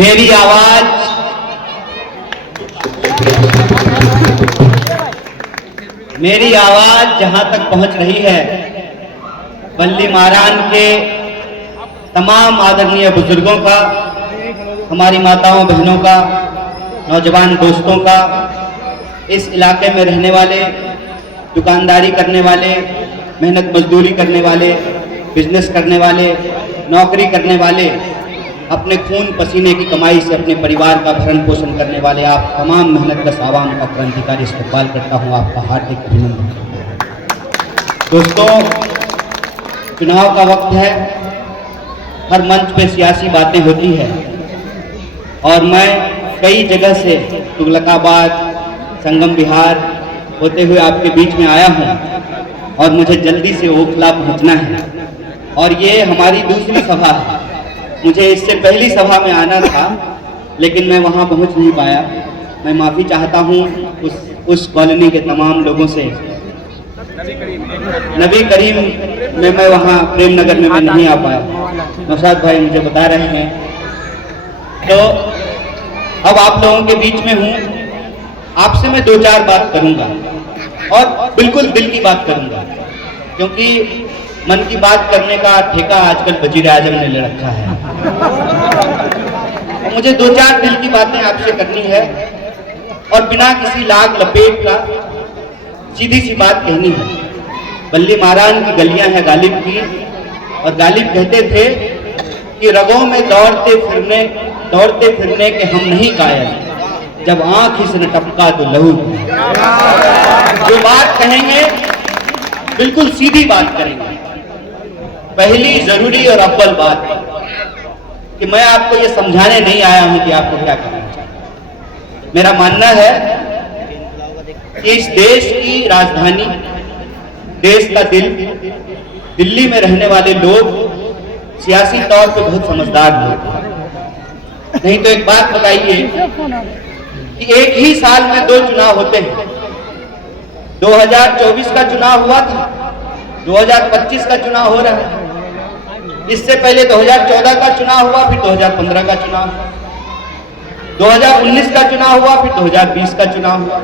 मेरी आवाज जहां तक पहुंच रही है, बल्ली मारान के तमाम आदरणीय बुजुर्गों का, हमारी माताओं बहनों का, नौजवान दोस्तों का, इस इलाके में रहने वाले, दुकानदारी करने वाले, मेहनत मजदूरी करने वाले, बिजनेस करने वाले, नौकरी करने वाले, अपने खून पसीने की कमाई से अपने परिवार का भरण पोषण करने वाले आप तमाम मेहनतकश आवाम का क्रांतिकारी इस्तकबाल करता हूं। आपका हार्दिक अभिनंदन। दोस्तों, चुनाव का वक्त है, हर मंच पे सियासी बातें होती है और मैं कई जगह से तुगलकाबाद, संगम विहार होते हुए आपके बीच में आया हूं और मुझे जल्दी से ओखला पहुंचना है और ये हमारी दूसरी सभा है। मुझे इससे पहली सभा में आना था लेकिन मैं वहां पहुंच नहीं पाया। मैं माफ़ी चाहता हूं उस कॉलोनी के तमाम लोगों से। नबी करीम में मैं वहां प्रेम नगर में मैं नहीं आ पाया, नौशाद भाई मुझे बता रहे हैं। तो अब आप लोगों के बीच में हूं, आपसे मैं दो चार बात करूंगा और बिल्कुल दिल की बात करूंगा, क्योंकि मन की बात करने का ठेका आजकल वजीर आजम ने ले रखा है। मुझे दो चार दिल की बातें आपसे करनी है और बिना किसी लाग लपेट का सीधी सी बात कहनी है। बल्ली मारान की गलियां हैं गालिब की, और गालिब कहते थे कि रगों में दौड़ते फिरने के हम नहीं कायल, जब आंख से न टपका तो लहू। जो बात कहेंगे बिल्कुल सीधी बात करेंगे। पहली जरूरी और अव्वल बात कि मैं आपको ये समझाने नहीं आया हूं कि आपको क्या करना चाहिए। मेरा मानना है कि इस देश की राजधानी, देश का दिल, दिल्ली में रहने वाले लोग सियासी तौर पे बहुत समझदार लोग। नहीं तो एक बात बताइए कि एक ही साल में दो चुनाव होते हैं। 2024 का चुनाव हुआ था, 2025 का चुनाव हो रहा है। इससे पहले 2014 का चुनाव हुआ, फिर 2015 का चुनाव, 2019 का चुनाव हुआ, फिर 2020 का चुनाव हुआ।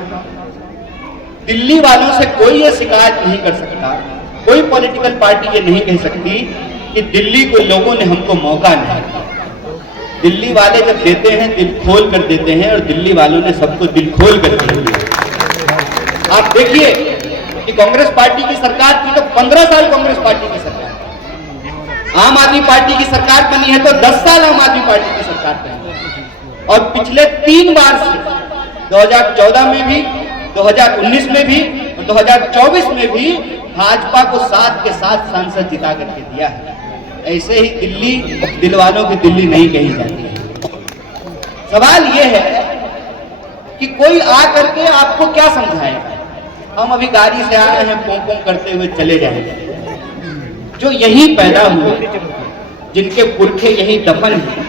दिल्ली वालों से कोई ये शिकायत नहीं कर सकता, कोई पॉलिटिकल पार्टी ये नहीं कह सकती कि दिल्ली को लोगों ने हमको मौका नहीं दिया। दिल्ली वाले जब देते हैं दिल खोल कर देते हैं, और दिल्ली वालों ने सबको दिल खोल कर दिया। आप देखिए कि कांग्रेस पार्टी की सरकार थी तो 15 साल कांग्रेस पार्टी की सरकार, आम आदमी पार्टी की सरकार बनी है तो 10 साल आम आदमी पार्टी की सरकार बनी, और पिछले 3 बार से 2014 में भी, 2019 में भी और 2024 में भी भाजपा को साथ के साथ सांसद जिता करके दिया है। ऐसे ही दिल्ली दिल वालों की दिल्ली नहीं कही जाती है। सवाल यह है कि कोई आ करके आपको क्या समझाएगा। हम अभी गाड़ी से आए हैं, पों पों करते हुए चले जाएंगे। जो यहीं पैदा हुए, जिनके पुरखे यहीं दफन हैं,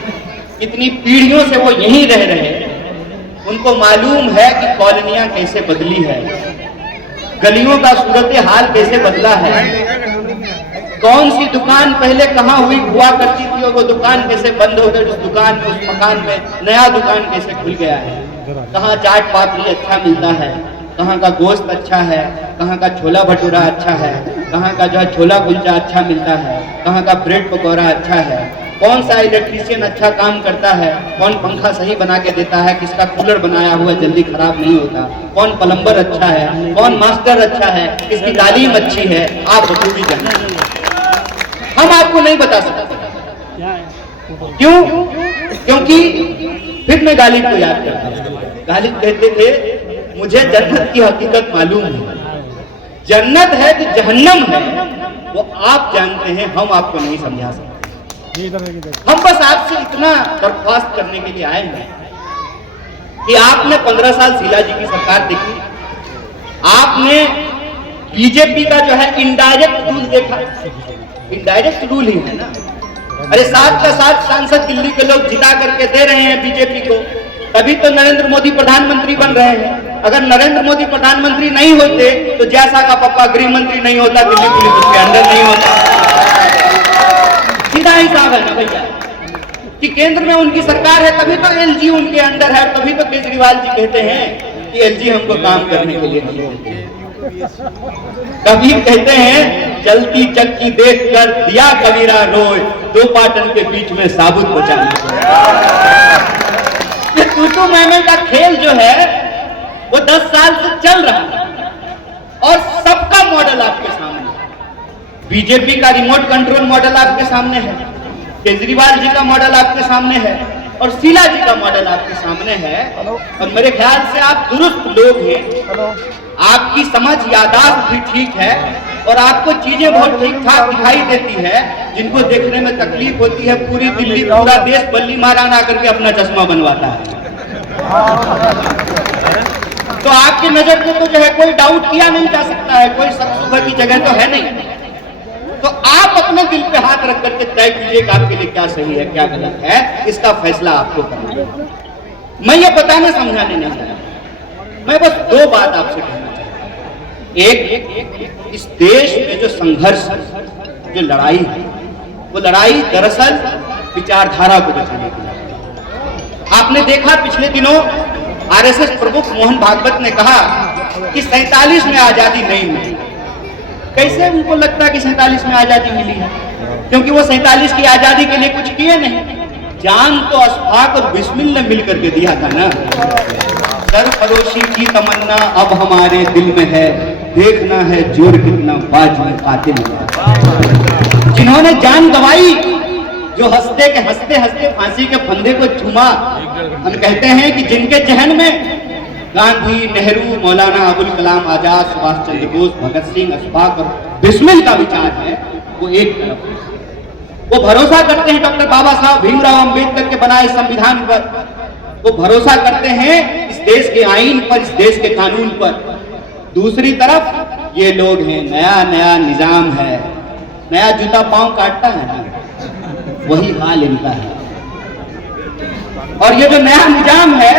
कितनी पीढ़ियों से वो यहीं रह रहे हैं, उनको मालूम है कि कॉलोनियां कैसे बदली है, गलियों का सूरत हाल कैसे बदला है, कौन सी दुकान पहले कहाँ हुआ करती थी और वो दुकान कैसे बंद हो गई, उस दुकान में, उस मकान में नया दुकान कैसे खुल गया है, कहाँ चाट पापड़ी अच्छा मिलता है, कहाँ का गोश्त अच्छा है, कहाँ का छोला भटूरा अच्छा है, कहाँ का जो है छोला कुलचा अच्छा मिलता है, कहाँ का ब्रेड पकौड़ा अच्छा है, कौन सा इलेक्ट्रीशियन अच्छा काम करता है, कौन पंखा सही बना के देता है, किसका कूलर बनाया हुआ जल्दी खराब नहीं होता, कौन प्लम्बर अच्छा है, कौन मास्टर अच्छा है, किसकी तालीम अच्छी है, आप बखूबी जानिए। हम आपको नहीं बता सकते। क्यों? क्योंकि फिर मैं गालिब को याद करता हूँ। गालिब कहते थे मुझे जन्नत की हकीकत मालूम है, जन्नत है कि जहन्नम है वो आप जानते हैं, हम आपको नहीं समझा सकते। हम बस आपसे इतना दरख्वास्त करने के लिए आए हैं कि आपने 15 साल शीला जी की सरकार देखी, आपने बीजेपी का जो है इनडायरेक्ट रूल देखा, इनडायरेक्ट रूल ही है ना। अरे 7 का 7 सांसद दिल्ली के लोग जिता करके दे रहे हैं बीजेपी को, तभी तो नरेंद्र मोदी प्रधानमंत्री बन रहे हैं। अगर नरेंद्र मोदी प्रधानमंत्री नहीं होते तो जैसा का पप्पा गृह मंत्री नहीं होता, दिल्ली पुलिस उसके अंदर नहीं होता। सीधा हिसाब है ना भैया, कि केंद्र में उनकी सरकार है, तभी तो एलजी उनके अंडर है, तभी तो केजरीवाल जी कहते हैं कि एलजी हमको काम करने के लिए नहीं देते। कबीर कहते हैं चलती चक्की देखकर दिया कबीरा रोए, दो पाटन के बीच में साबुत बचाने। ये तू मैंने का खेल जो है वो 10 साल से चल रहा है और सबका मॉडल आपके सामने है। बीजेपी का रिमोट कंट्रोल मॉडल आपके सामने है, केजरीवाल जी का मॉडल आपके सामने है और शीला जी का मॉडल आपके सामने है। और मेरे ख्याल से आप दुरुस्त लोग हैं, आपकी समझ यादाश्त भी ठीक है और आपको चीजें बहुत ठीक ठाक दिखाई देती है, जिनको देखने में तकलीफ होती है। पूरी दिल्ली, पूरा देश बल्ली महाराज आकर के अपना चश्मा बनवाता है। तो आपकी नजर में तो जो है कोई डाउट किया नहीं जा सकता है, कोई शक शुबह की जगह तो है नहीं। तो आप अपने दिल पे हाथ रख करके तय कीजिए कि आपके लिए क्या सही है क्या गलत है, इसका फैसला आपको करना है। मैं ये बताने समझाने नहीं चाहता, मैं बस 2 बात आपसे कहना चाहता हूं। एक, इस देश में जो संघर्ष है, जो लड़ाई है, वो लड़ाई दरअसल विचारधारा को बचाने की है। आपने देखा पिछले दिनों आरएसएस प्रमुख मोहन भागवत ने कहा कि 47 में आजादी नहीं मिली। कैसे उनको लगता है कि 47 में आजादी मिली है? क्योंकि वो 47 की आजादी के लिए कुछ किए नहीं। जान तो अशफाक और बिस्मिल ने मिलकर के दिया था ना। सरफरोशी की तमन्ना अब हमारे दिल में है, देखना है जोर कितना बाज में कातिल है। जिन्होंने जान गंवाई, जो हंसते के हंसते हंसते फांसी के फंदे को चूमा, हम कहते हैं कि जिनके जहन में गांधी, नेहरू, मौलाना अबुल कलाम आजाद, सुभाष चंद्र बोस, भगत सिंह, अशफाक और बिस्मिल का विचार है, वो एक तरफ है। वो भरोसा करते हैं डॉक्टर बाबा साहब भीमराव अंबेडकर के बनाए संविधान पर, वो भरोसा करते हैं इस देश के आईन पर, इस देश के कानून पर। दूसरी तरफ ये लोग हैं, नया नया निजाम है, नया जूता पांव काटता है ना, वही हाल इनका है। और ये जो नया निजाम है,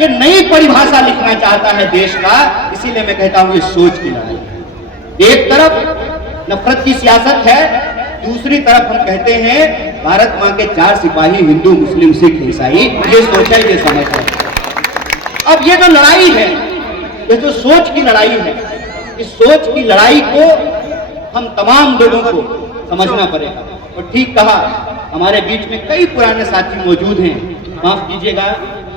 ये नई परिभाषा लिखना चाहता है देश का। इसीलिए मैं कहता हूं ये सोच की लड़ाई है। एक तरफ नफरत की सियासत है, दूसरी तरफ हम कहते हैं भारत मां के 4 सिपाही, हिंदू, मुस्लिम, सिख, ईसाई, ये सोच है, ये समझ है। अब ये जो लड़ाई है, ये जो सोच की लड़ाई है, इस सोच की लड़ाई को हम तमाम लोगों को समझना पड़ेगा। और ठीक कहा, हमारे बीच में कई पुराने साथी मौजूद हैं, माफ कीजिएगा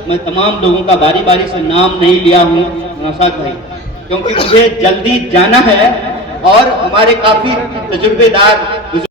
मैं तमाम लोगों का बारी बारी से नाम नहीं लिया हूं नौशाद भाई, क्योंकि मुझे जल्दी जाना है और हमारे काफी तजुर्बेदार